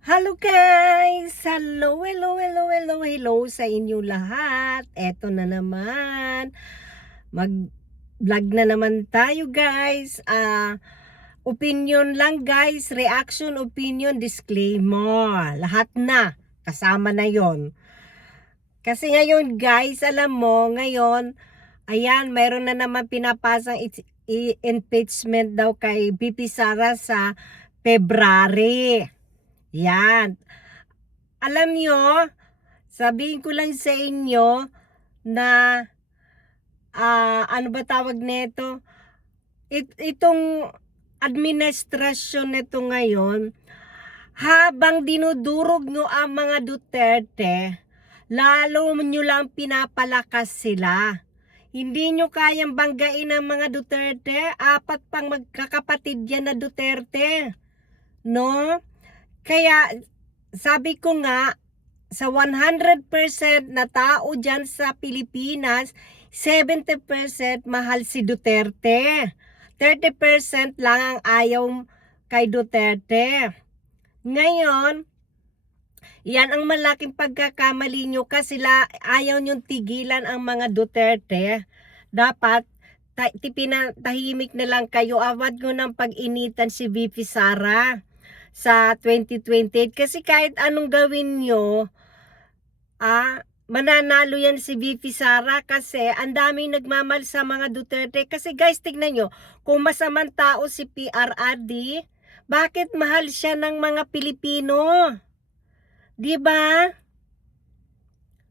Hello guys! Hello sa inyo lahat. Eto na naman. Mag-vlog na naman tayo guys. Opinion lang guys. Reaction, opinion, disclaimer. Lahat na. Kasama na yon. Kasi ngayon guys, alam mo, ngayon, ayan, mayroon na naman pinapasang impeachment daw kay BP Sara sa February. Yan. Alam nyo, sabihin ko lang sa inyo na ano ba tawag nito? Itong administrasyon nito ngayon, habang dinudurog nyo ang mga Duterte, lalo nyo lang pinapalakas sila. Hindi nyo kayang banggain ang mga Duterte, 4 pang magkakapatid yan na Duterte. No? Kaya sabi ko nga, sa 100% na tao dyan sa Pilipinas, 70% mahal si Duterte. 30% lang ang ayaw kay Duterte. Ngayon, yan ang malaking pagkakamali nyo kasi ayaw nyong tigilan ang mga Duterte. Dapat tahimik na lang kayo. Awad nyo ng pag-initan si VP Sara sa 2028 kasi kahit anong gawin nyo, mananalo yan si VP Sara kasi ang daming nagmamahal sa mga Duterte. Kasi guys, tignan nyo, kung masamang tao si PRRD, bakit mahal siya ng mga Pilipino? Diba?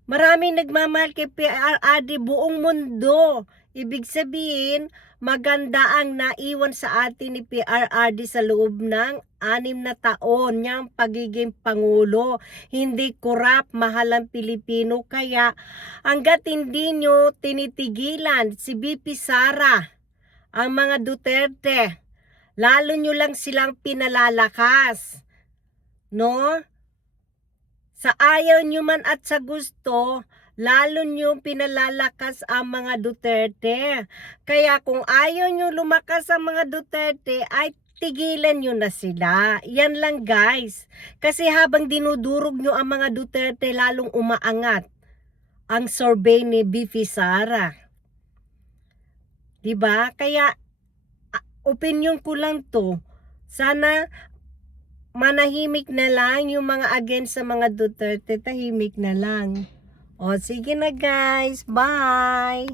Maraming nagmamahal kay PRRD buong mundo. Ibig sabihin, maganda ang naiwan sa atin ni PRRD sa loob ng 6 na taon niyang pagiging Pangulo. Hindi korap, mahal ang Pilipino. Kaya hanggat hindi nyo tinitigilan si BP Sara, ang mga Duterte, lalo nyo lang silang pinalalakas. No? Sa ayaw nyo man at sa gusto, lalo nyo pinalalakas ang mga Duterte. Kaya kung ayaw nyo lumakas ang mga Duterte, ay tigilan nyo na sila. Yan lang guys. Kasi habang dinudurog nyo ang mga Duterte, lalong umaangat ang survey ni BP Sara. Diba? Kaya, opinion ko lang to. Sana manahimik na lang yung mga against sa mga Duterte, tahimik na lang. O sige na guys, bye!